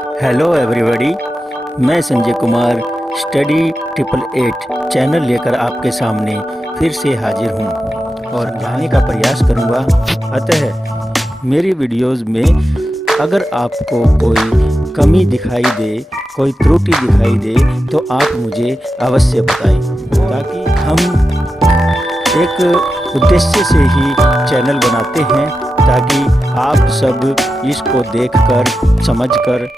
Hello everybody, मैं Sanjay Kumar study 888 channel लेकर आपके सामने फिर से हाजिर हूँ और समझाने का प्रयास करूँगा। अतः मेरी वीडियोस में अगर आपको कोई कमी दिखाई दे, कोई त्रुटि दिखाई दे तो आप मुझे अवश्य बताएं, ताकि हम एक उद्देश्य से ही चैनल बनाते हैं, ताकि आप सब इसको देखकर समझकर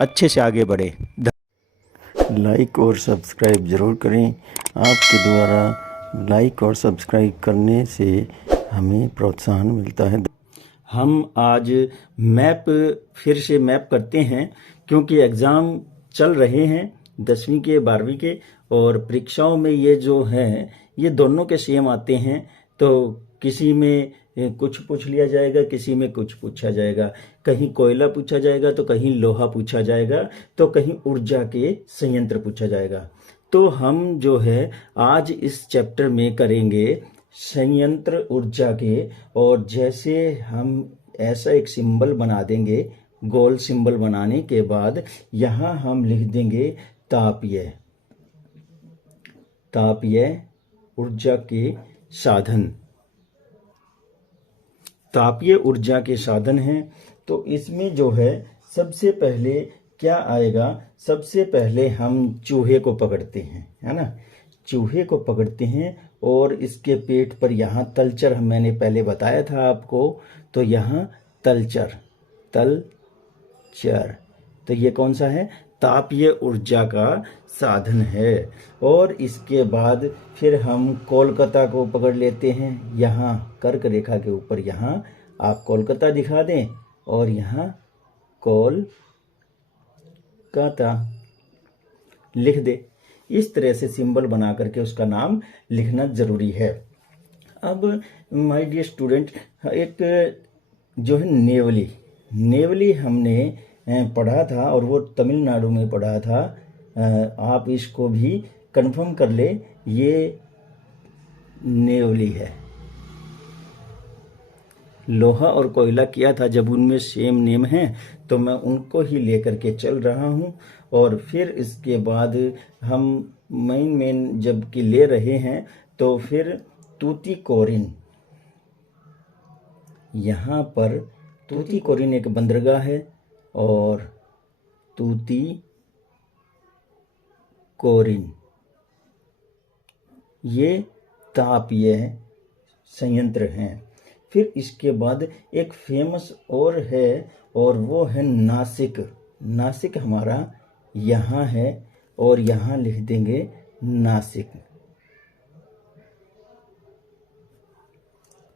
अच्छे से आगे बढ़े। लाइक और सब्सक्राइब ज़रूर करें। आपके द्वारा लाइक और सब्सक्राइब करने से हमें प्रोत्साहन मिलता है। हम आज फिर से मैप करते हैं, क्योंकि एग्ज़ाम चल रहे हैं 10वीं के 12वीं के, और परीक्षाओं में ये जो हैं ये दोनों के सेम आते हैं। तो किसी में कुछ पूछ लिया जाएगा, किसी में कुछ पूछा जाएगा। कहीं कोयला पूछा जाएगा तो कहीं लोहा पूछा जाएगा, तो कहीं ऊर्जा के संयंत्र पूछा जाएगा। तो हम जो है आज इस चैप्टर में करेंगे संयंत्र ऊर्जा के। और जैसे हम ऐसा एक सिंबल बना देंगे, गोल सिंबल बनाने के बाद यहाँ हम लिख देंगे तापीय ऊर्जा के साधन। तापीय ऊर्जा के साधन हैं। तो इसमें जो है सबसे पहले क्या आएगा, सबसे पहले हम चूहे को पकड़ते हैं, है ना। चूहे को पकड़ते हैं और इसके पेट पर यहाँ तलचर मैंने पहले बताया था आपको, तो यहाँ तलचर तो ये कौन सा है, तापीय ऊर्जा का साधन है। और इसके बाद फिर हम कोलकाता को पकड़ लेते हैं। यहाँ कर्क रेखा के ऊपर यहाँ आप कोलकाता दिखा दें और यहाँ कोलकाता लिख दे। इस तरह से सिंबल बना करके उसका नाम लिखना जरूरी है। अब माय डियर स्टूडेंट, एक जो है नेवली हमने पढ़ा था, और वो तमिलनाडु में पढ़ा था। आप इसको भी कंफर्म कर ले, ये नेवली है। लोहा और कोयला किया था, जब उनमें सेम नेम है तो मैं उनको ही लेकर के चल रहा हूँ। और फिर इसके बाद हम मेन जब कि ले रहे हैं तो फिर तूतीकोरिन, यहाँ पर तूतीकोरिन एक बंदरगाह है, और तूतीकोरिन ये तापीय संयंत्र हैं। फिर इसके बाद एक फेमस और है, और वो है नासिक हमारा यहाँ है, और यहाँ लिख देंगे नासिक।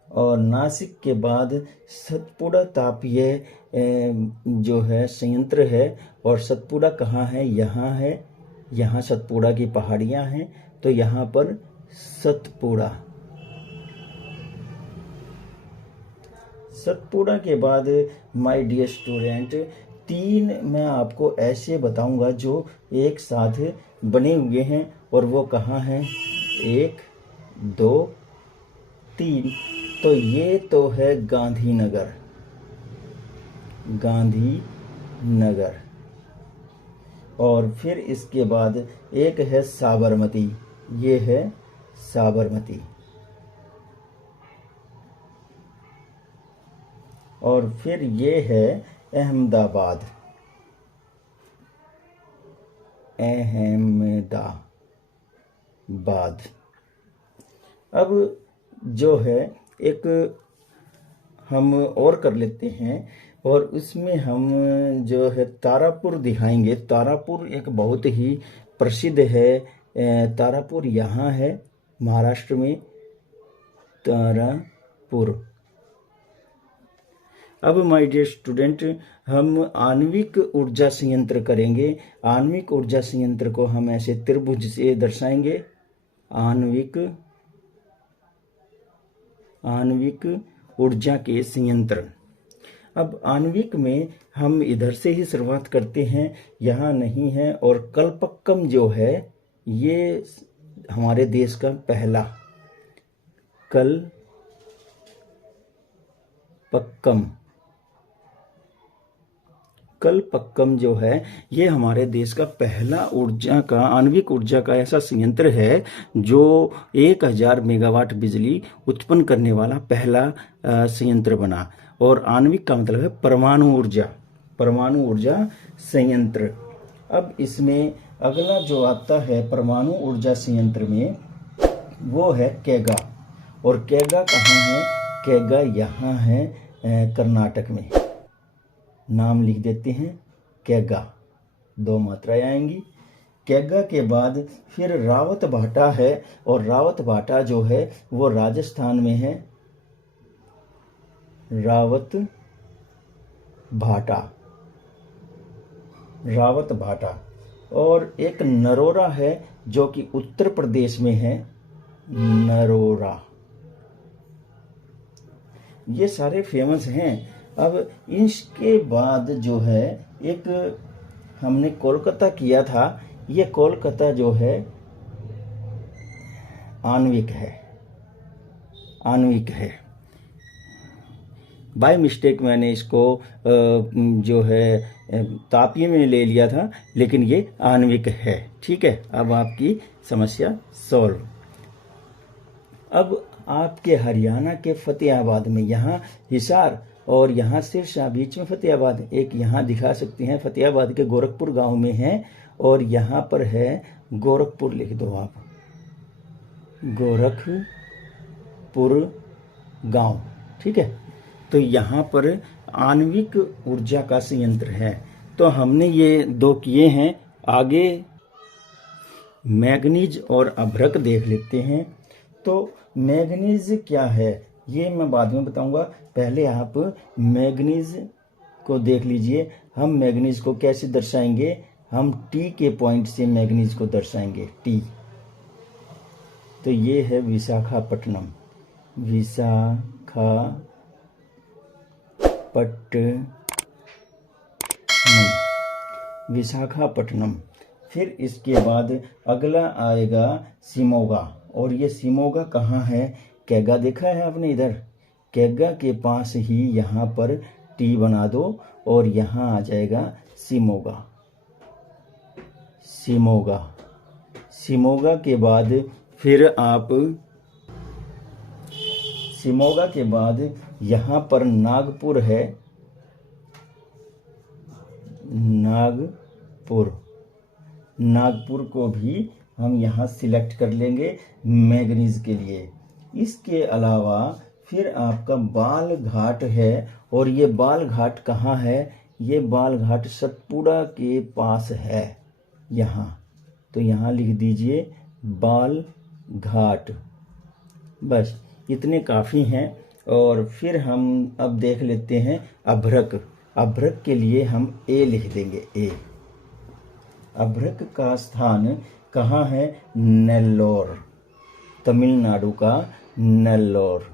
और नासिक के बाद सतपुड़ा तापीय जो है संयंत्र है। और सतपुड़ा कहाँ है, यहाँ है। यहाँ सतपुड़ा की पहाड़ियाँ हैं, तो यहाँ पर सतपुड़ा के बाद माय डियर स्टूडेंट 3 मैं आपको ऐसे बताऊंगा जो एक साथ बने हुए हैं, और वो कहाँ हैं, 1 2 3। तो ये तो है गांधीनगर, और फिर इसके बाद एक है साबरमती, ये है साबरमती। और फिर ये है अहमदाबाद, अब जो है एक हम और कर लेते हैं, और उसमें हम जो है तारापुर दिखाएंगे। तारापुर एक बहुत ही प्रसिद्ध है। तारापुर यहाँ है महाराष्ट्र में, तारापुर। अब माय डियर स्टूडेंट, हम आणविक ऊर्जा संयंत्र करेंगे। आणविक ऊर्जा संयंत्र को हम ऐसे त्रिभुज से दर्शाएंगे, आणविक ऊर्जा के संयंत्र। अब आणविक में हम इधर से ही शुरुआत करते हैं, यहाँ नहीं है। और कलपक्कम जो है ये हमारे देश का पहला कलपक्कम कलपक्कम जो है ये हमारे देश का पहला ऊर्जा का आणविक ऊर्जा का ऐसा संयंत्र है जो 1000 मेगावाट बिजली उत्पन्न करने वाला पहला संयंत्र बना। और आणविक का मतलब है परमाणु ऊर्जा संयंत्र। अब इसमें अगला जो आता है परमाणु ऊर्जा संयंत्र में वो है कैगा। और कैगा कहाँ है? कैगा यहाँ है कर्नाटक में। नाम लिख देते हैं कैगा, 2 मात्राएं आएंगी। कैगा के बाद फिर रावत भाटा है, और रावत भाटा जो है वो राजस्थान में है। रावत भाटा। और एक नरोरा है जो कि उत्तर प्रदेश में है, नरोरा। ये सारे फेमस हैं। अब इसके बाद जो है एक हमने कोलकाता किया था, ये कोलकाता जो है आणविक है। बाय मिस्टेक मैंने इसको जो है तापी में ले लिया था, लेकिन ये आणविक है। ठीक है, अब आपकी समस्या सॉल्व। अब आपके हरियाणा के फतेहाबाद में, यहाँ हिसार और यहाँ सिरसा, बीच में फतेहाबाद, एक यहाँ दिखा सकते हैं फतेहाबाद के गोरखपुर गांव में है, और यहाँ पर है गोरखपुर, लिख दो आप, गोरखपुर गांव। ठीक है, तो यहाँ पर आणविक ऊर्जा का संयंत्र है। तो हमने ये 2 किए हैं। आगे मैग्नीज और अभ्रक देख लेते हैं। तो मैग्नीज क्या है ये मैं बाद में बताऊंगा, पहले आप मैग्नीज को देख लीजिए। हम मैग्नीज को कैसे दर्शाएंगे? हम टी के पॉइंट से मैग्नीज को दर्शाएंगे, टी। तो ये है विशाखापट्टनम, विशाखापट्टनम। फिर इसके बाद अगला आएगा शिमोगा, और ये शिमोगा कहाँ है? कैगा देखा है आपने इधर, कैगा के पास ही यहाँ पर टी बना दो और यहाँ आ जाएगा शिमोगा। शिमोगा के बाद फिर आप शिमोगा के बाद यहाँ पर नागपुर है, नागपुर को भी हम यहाँ सिलेक्ट कर लेंगे मैग्नीज के लिए। इसके अलावा फिर आपका बाल घाट है, और ये बाल घाट कहाँ है? ये बाल घाट सतपुड़ा के पास है यहाँ। तो यहाँ लिख दीजिए बाल घाट। बस इतने काफ़ी हैं। और फिर हम अब देख लेते हैं अभ्रक के लिए हम ए लिख देंगे, ए। अभ्रक का स्थान कहाँ है? नेल्लोर, तमिलनाडु का नेल्लोर।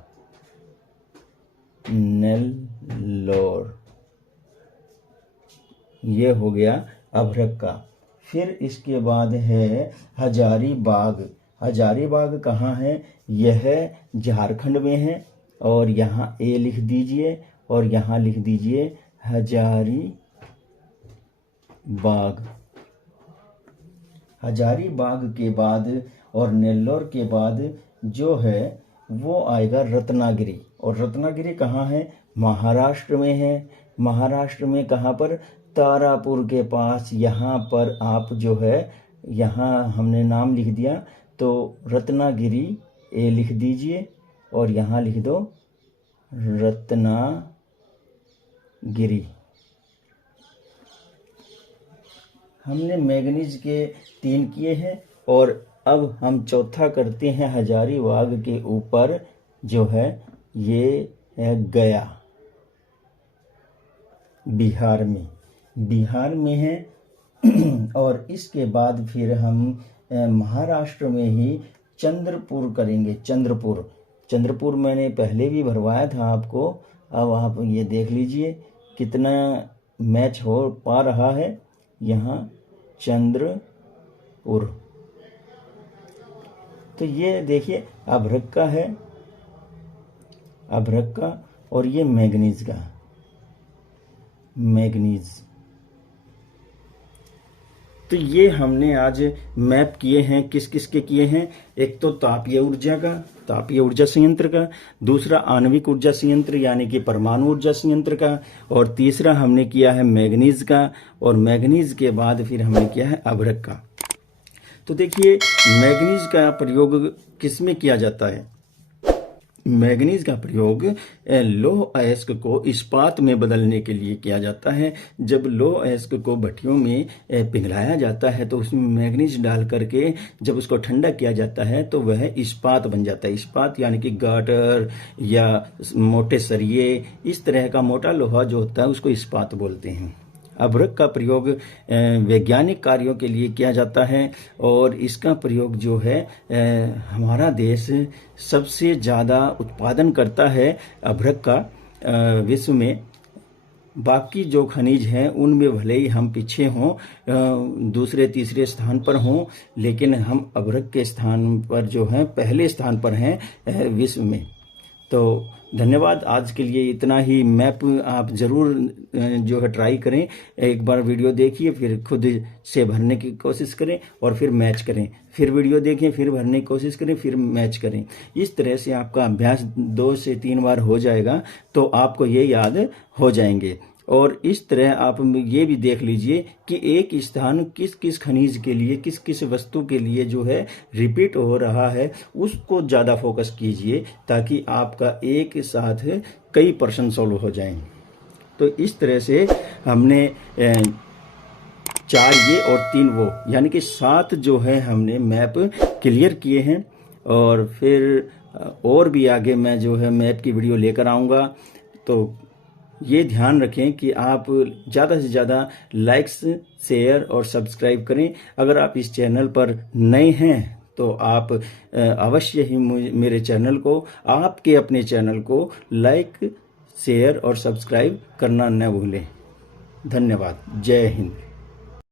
ये हो गया अभ्रक का। फिर इसके बाद है हजारीबाग कहाँ है? यह झारखंड में है, और यहाँ ए लिख दीजिए और यहाँ लिख दीजिए हजारीबाग के बाद और नेल्लोर के बाद जो है वो आएगा रत्नागिरी। और रत्नागिरी कहाँ है? महाराष्ट्र में है। महाराष्ट्र में कहाँ पर? तारापुर के पास। यहाँ पर आप जो है, यहाँ हमने नाम लिख दिया, तो रत्नागिरी ए लिख दीजिए और यहाँ लिख दो रत्नागिरी। हमने मैग्नीज के 3 किए हैं, और अब हम चौथा करते हैं हजारीबाग के ऊपर जो है, ये है गया, बिहार में है। और इसके बाद फिर हम महाराष्ट्र में ही चंद्रपुर करेंगे। चंद्रपुर मैंने पहले भी भरवाया था आपको। अब आप ये देख लीजिए कितना मैच हो पा रहा है। यहाँ चंद्रपुर, तो ये देखिए अभ्रक का है, और ये मैग्नीज। तो ये हमने आज मैप किए हैं, किस किस के किए हैं। एक तो तापीय ऊर्जा का, तापीय ऊर्जा संयंत्र का, दूसरा आणविक ऊर्जा संयंत्र यानी कि परमाणु ऊर्जा संयंत्र का, और तीसरा हमने किया है मैग्नीज का, और मैग्नीज के बाद फिर हमने किया है अभ्रक का। तो देखिए मैग्नीज का प्रयोग किस में किया जाता है। मैग्नीज का प्रयोग लौह अयस्क को इस्पात में बदलने के लिए किया जाता है। जब लौह अयस्क को भट्टियों में पिघलाया जाता है तो उसमें मैग्नीज डाल करके जब उसको ठंडा किया जाता है तो वह इस्पात बन जाता है। इस्पात यानी कि गाटर या मोटे सरिये, इस तरह का मोटा लोहा जो होता है उसको इस्पात बोलते हैं। अभ्रक का प्रयोग वैज्ञानिक कार्यों के लिए किया जाता है और इसका प्रयोग जो है हमारा देश सबसे ज़्यादा उत्पादन करता है अभ्रक का विश्व में। बाकी जो खनिज हैं उनमें भले ही हम पीछे हों, दूसरे तीसरे स्थान पर हों, लेकिन हम अभ्रक के स्थान पर जो हैं पहले स्थान पर हैं विश्व में। तो धन्यवाद, आज के लिए इतना ही। मैप आप ज़रूर जो है ट्राई करें, एक बार वीडियो देखिए, फिर खुद से भरने की कोशिश करें और फिर मैच करें, फिर वीडियो देखें, फिर भरने की कोशिश करें, फिर मैच करें। इस तरह से आपका अभ्यास 2 से 3 बार हो जाएगा तो आपको ये याद हो जाएंगे। और इस तरह आप ये भी देख लीजिए कि एक स्थान किस किस खनिज के लिए, किस किस वस्तु के लिए जो है रिपीट हो रहा है, उसको ज़्यादा फोकस कीजिए ताकि आपका एक साथ कई प्रश्न सॉल्व हो जाएं। तो इस तरह से हमने 4 ये और 3 वो यानी कि 7 जो है हमने मैप क्लियर किए हैं। और फिर और भी आगे मैं जो है मैप की वीडियो लेकर आऊँगा। तो ये ध्यान रखें कि आप ज़्यादा से ज़्यादा लाइक्स, शेयर और सब्सक्राइब करें। अगर आप इस चैनल पर नए हैं तो आप अवश्य ही मेरे चैनल को, आपके अपने चैनल को लाइक, शेयर और सब्सक्राइब करना न भूलें। धन्यवाद। जय हिंद।